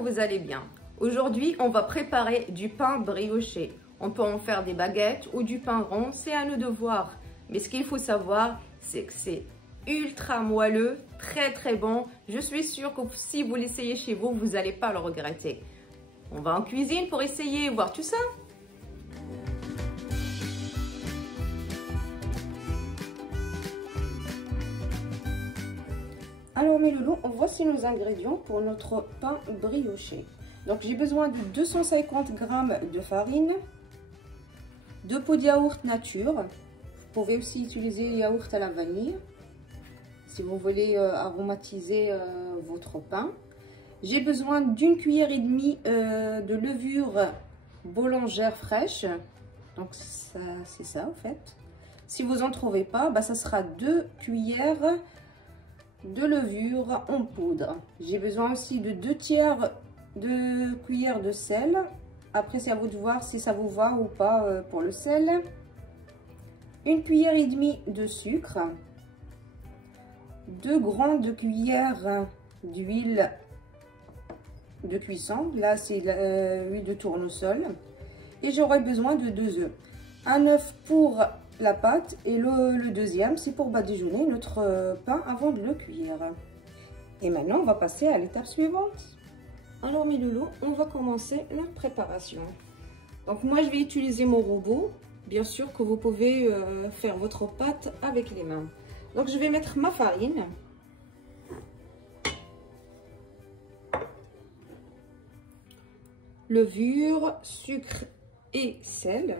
vous allez bien. Aujourd'hui, on va préparer du pain brioché. On peut en faire des baguettes ou du pain rond, c'est à nous de voir. Mais ce qu'il faut savoir, c'est que c'est ultra moelleux, très bon. Je suis sûre que si vous l'essayez chez vous, vous n'allez pas le regretter. On va en cuisine pour essayer et voir tout ça. Alors mes loulous, voici nos ingrédients pour notre pain brioché. Donc j'ai besoin de 250 g de farine, 2 pots de yaourt nature. Vous pouvez aussi utiliser yaourt à la vanille si vous voulez aromatiser votre pain. J'ai besoin d'une cuillère et demie de levure boulangère fraîche. Donc c'est ça en fait. Si vous n'en trouvez pas, ça sera 2 cuillères de levure en poudre. J'ai besoin aussi de 2 tiers de cuillère de sel. Après c'est à vous de voir si ça vous va ou pas pour le sel. Une cuillère et demie de sucre, 2 grandes cuillères d'huile de cuisson. Là c'est l'huile de tournesol. Et j'aurai besoin de 2 œufs. Un œuf pour la pâte et le deuxième c'est pour badigeonner notre pain avant de le cuire. Et maintenant on va passer à l'étape suivante. Alors mes loulous, on va commencer notre préparation. Donc moi je vais utiliser mon robot. Bien sûr que vous pouvez faire votre pâte avec les mains. Donc je vais mettre ma farine. Levure, sucre et sel.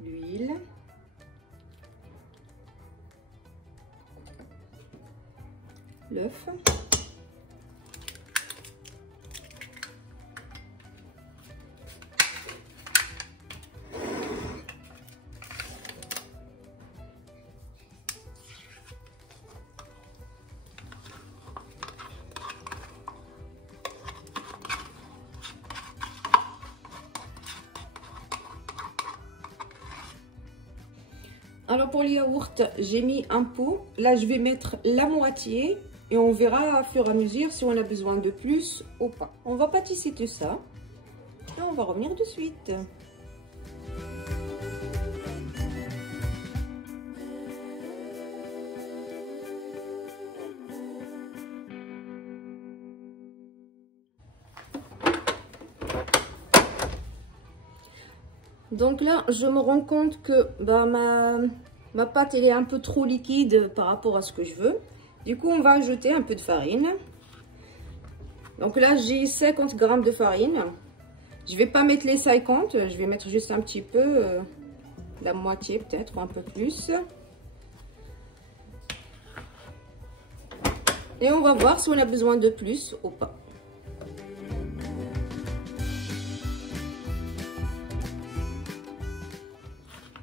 L'huile, l'œuf, alors pour le yaourt, j'ai mis un pot. Là, je vais mettre la moitié et on verra au fur et à mesure si on a besoin de plus ou pas. On va pâtisser tout ça et on va revenir de suite. Donc là, je me rends compte que ma pâte elle est un peu trop liquide par rapport à ce que je veux. Du coup, on va ajouter un peu de farine. Donc là, j'ai 50 g de farine. Je vais pas mettre les 50, je vais mettre juste un petit peu, la moitié peut-être, ou un peu plus. Et on va voir si on a besoin de plus ou pas.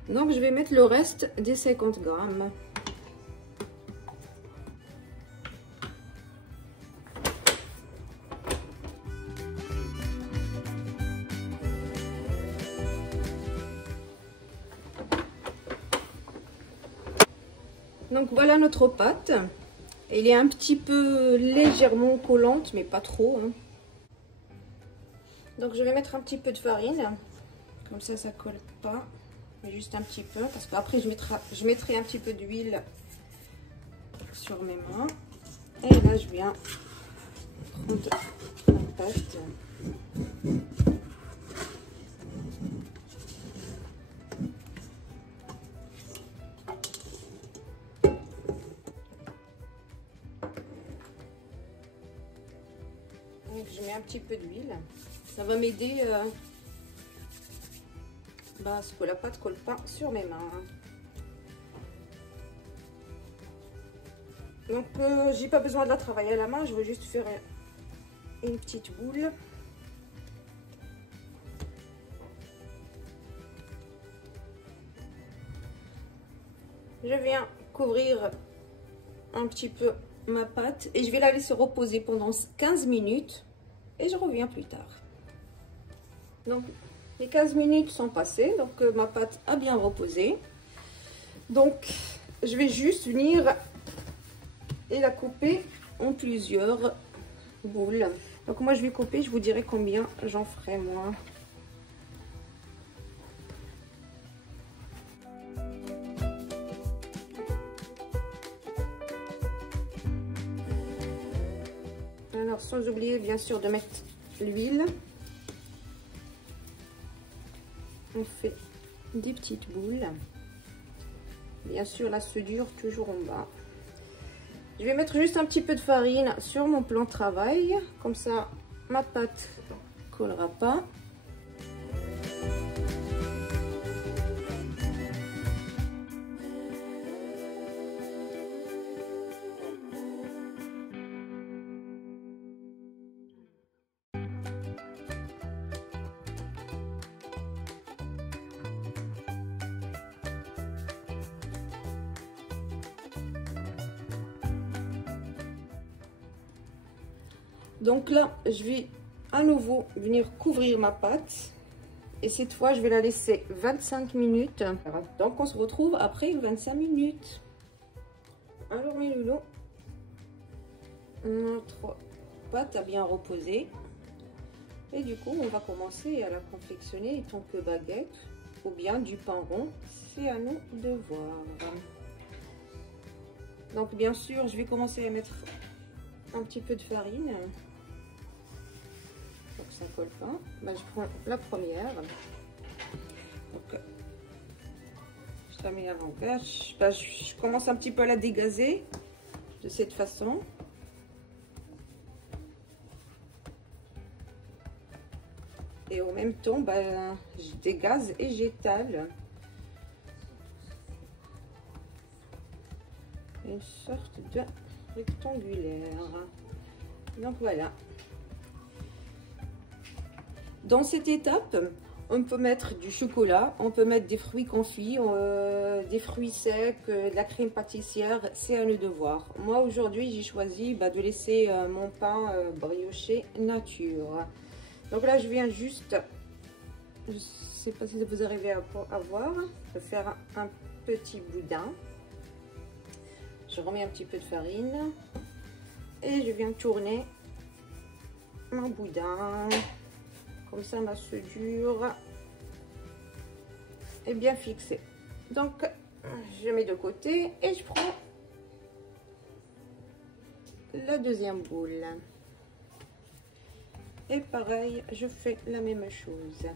Donc je vais mettre le reste des 50 g. Donc voilà notre pâte. Elle est un petit peu légèrement collante, mais pas trop. Donc je vais mettre un petit peu de farine. Comme ça colle pas. Mais juste un petit peu, parce qu'après je mettrai un petit peu d'huile sur mes mains. Et là je viens prendre la pâte. Donc je mets un petit peu d'huile. Ça va m'aider à ce que la pâte colle pas sur mes mains. Donc j'ai pas besoin de la travailler à la main, je veux juste faire une petite boule. Je viens couvrir un petit peu ma pâte et je vais la laisser reposer pendant 15 minutes et je reviens plus tard. Donc les 15 minutes sont passées, donc ma pâte a bien reposé. Donc je vais juste venir et la couper en plusieurs boules. Donc moi je vais couper, je vous dirai combien j'en ferai moi. Alors sans oublier bien sûr de mettre l'huile. On fait des petites boules. Bien sûr la soudure toujours en bas. Je vais mettre juste un petit peu de farine sur mon plan de travail. Comme ça ma pâte ne collera pas. Donc là, je vais à nouveau venir couvrir ma pâte. Et cette fois, je vais la laisser 25 minutes. Donc, on se retrouve après 25 minutes. Alors, mes loulous, notre pâte a bien reposé. Et du coup, on va commencer à la confectionner en tant que baguette ou bien du pain rond. C'est à nous de voir. Donc, bien sûr, je vais commencer à mettre un petit peu de farine. Ça colle pas. Ben, je prends la première. Donc, je la mets à l'envers. Je commence un petit peu à la dégazer de cette façon. Et en même temps, ben, je dégaze et j'étale une sorte de rectangulaire. Donc voilà. Dans cette étape, on peut mettre du chocolat, on peut mettre des fruits confits, des fruits secs, de la crème pâtissière, c'est à nous de voir. Moi aujourd'hui, j'ai choisi de laisser mon pain brioché nature. Donc là, je viens juste, je ne sais pas si vous arrivez à voir, de faire un petit boudin. Je remets un petit peu de farine et je viens tourner mon boudin. Comme ça, ma soudure est bien fixée. Donc, je mets de côté et je prends la deuxième boule. Et pareil, je fais la même chose.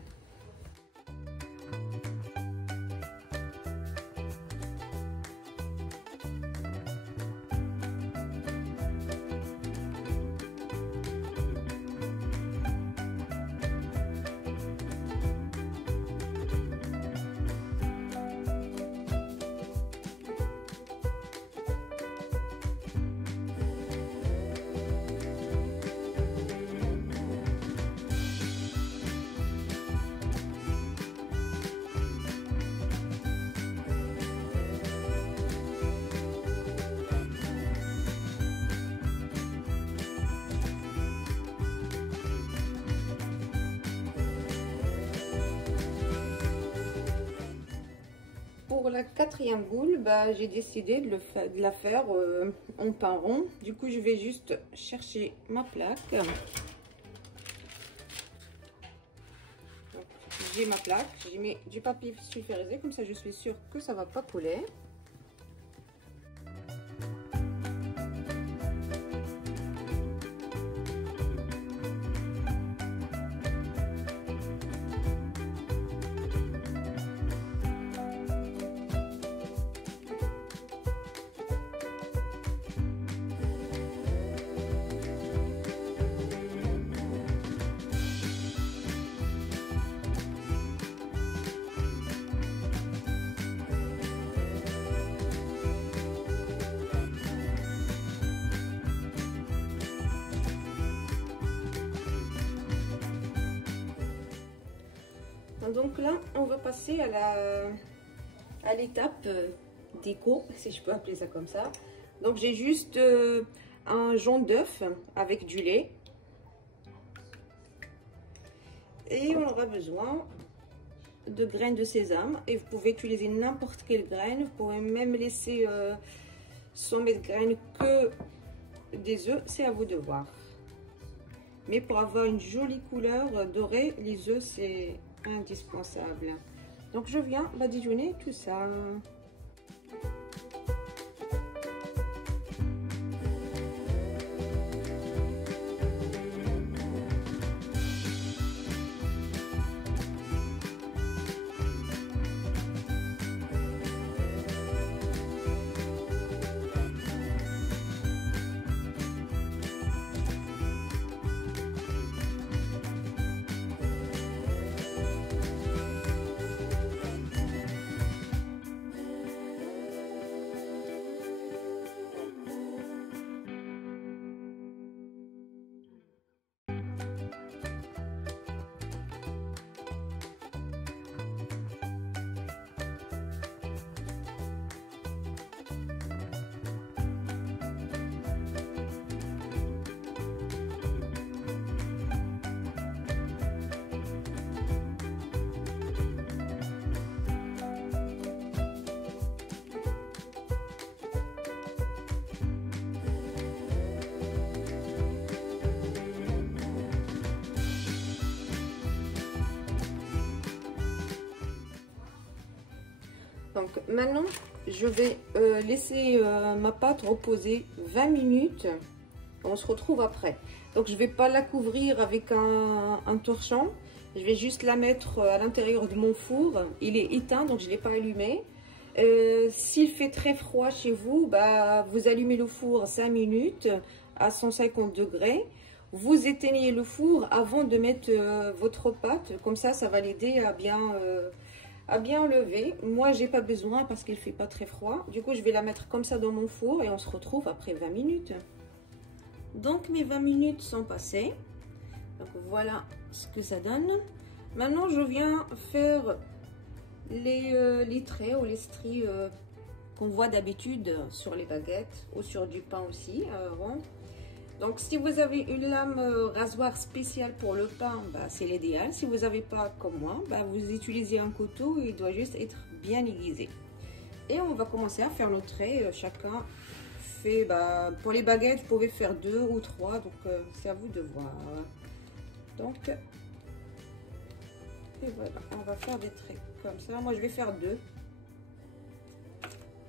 Pour la quatrième boule, j'ai décidé de la faire en pain rond. Du coup, je vais juste chercher ma plaque. J'ai ma plaque, j'ai mis du papier sulfurisé, comme ça je suis sûre que ça va pas couler. Donc là, on va passer à l'étape déco, si je peux appeler ça comme ça. Donc j'ai juste un jaune d'œuf avec du lait. Et on aura besoin de graines de sésame. Et vous pouvez utiliser n'importe quelle graine. Vous pouvez même laisser sans mettre graines que des œufs, c'est à vous de voir. Mais pour avoir une jolie couleur dorée, les œufs, c'est indispensable. Donc je viens badigeonner tout ça. Donc maintenant, je vais laisser ma pâte reposer 20 minutes. On se retrouve après. Donc je ne vais pas la couvrir avec un torchon. Je vais juste la mettre à l'intérieur de mon four. Il est éteint, donc je ne l'ai pas allumé. S'il fait très froid chez vous, bah, vous allumez le four 5 minutes à 150 degrés. Vous éteignez le four avant de mettre votre pâte. Comme ça va l'aider à bien lever. Moi, j'ai pas besoin parce qu'il fait pas très froid. Du coup, je vais la mettre comme ça dans mon four et on se retrouve après 20 minutes. Donc, mes 20 minutes sont passées. Donc, voilà ce que ça donne. Maintenant, je viens faire les traits ou les stries qu'on voit d'habitude sur les baguettes ou sur du pain aussi rond. Donc, si vous avez une lame rasoir spéciale pour le pain, bah, c'est l'idéal. Si vous n'avez pas comme moi, bah, vous utilisez un couteau, il doit juste être bien aiguisé. Et on va commencer à faire nos traits. Chacun fait, bah, pour les baguettes, vous pouvez faire 2 ou 3, donc c'est à vous de voir. Donc, et voilà, on va faire des traits comme ça. Moi, je vais faire 2.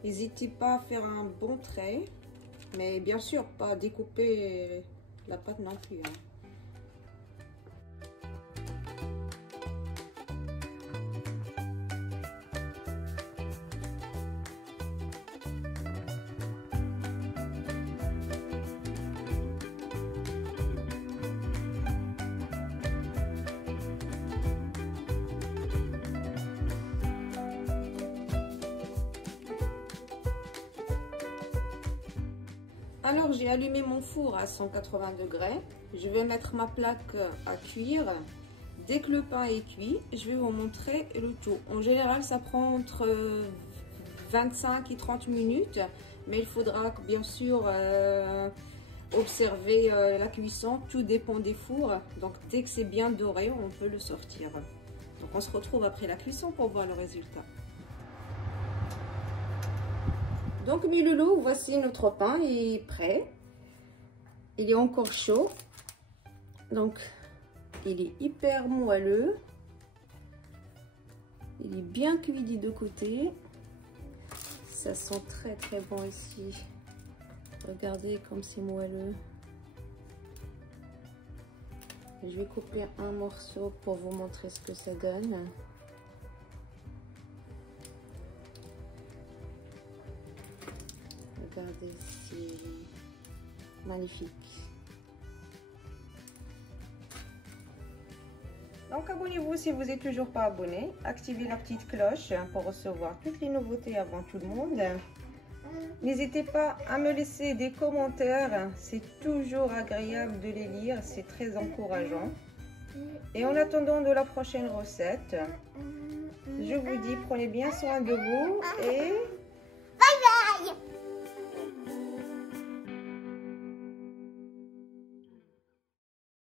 N'hésitez pas à faire un bon trait. Mais bien sûr, pas découper la pâte non plus. Hein. Alors j'ai allumé mon four à 180 degrés. Je vais mettre ma plaque à cuire. Dès que le pain est cuit, je vais vous montrer le tout. En général, ça prend entre 25 et 30 minutes. Mais il faudra bien sûr observer la cuisson. Tout dépend des fours. Donc dès que c'est bien doré, on peut le sortir. Donc on se retrouve après la cuisson pour voir le résultat. Donc mes loulous, voici notre pain, il est prêt. Il est encore chaud. Donc il est hyper moelleux. Il est bien cuit des deux côtés. Ça sent très très bon ici. Regardez comme c'est moelleux. Je vais couper un morceau pour vous montrer ce que ça donne. Regardez, c'est magnifique. Donc abonnez-vous si vous n'êtes toujours pas abonné. Activez la petite cloche pour recevoir toutes les nouveautés avant tout le monde. N'hésitez pas à me laisser des commentaires. C'est toujours agréable de les lire. C'est très encourageant. Et en attendant de la prochaine recette, je vous dis prenez bien soin de vous et... Bye bye!